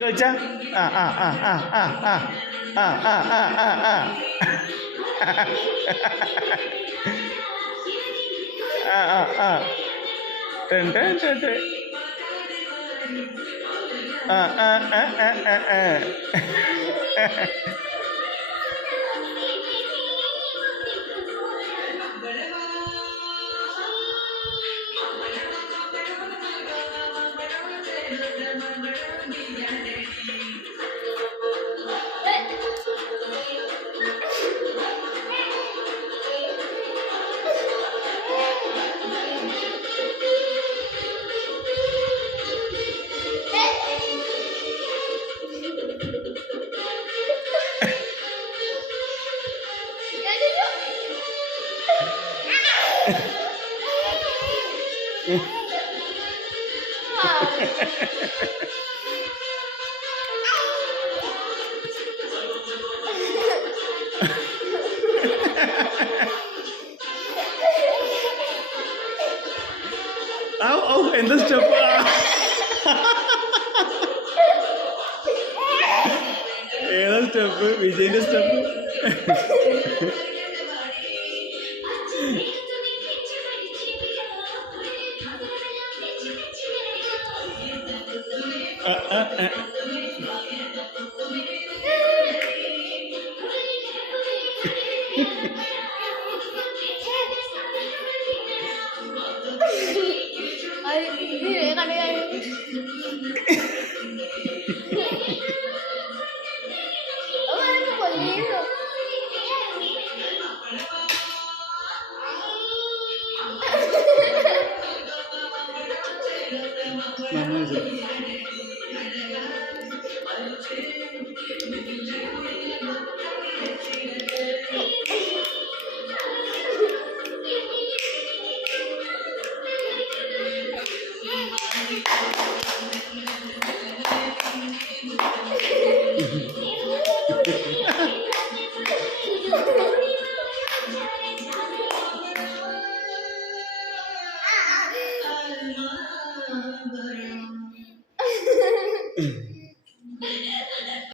കളിച്ച ആ ആ ആ ആ ആ ആ ആ ആ ആ ആ ആ ആ ആ ആ ടെൻ ടെൻ ടെൻ ടെൻ ആ ആ ആ ആ ആ ആ ഔ ഔ എന്താ സ്റ്റെപ്പ് ഏതാ സ്റ്റെപ്പ് വിജയിന്റെ സ്റ്റെപ്പ് Ay, hindi. Kami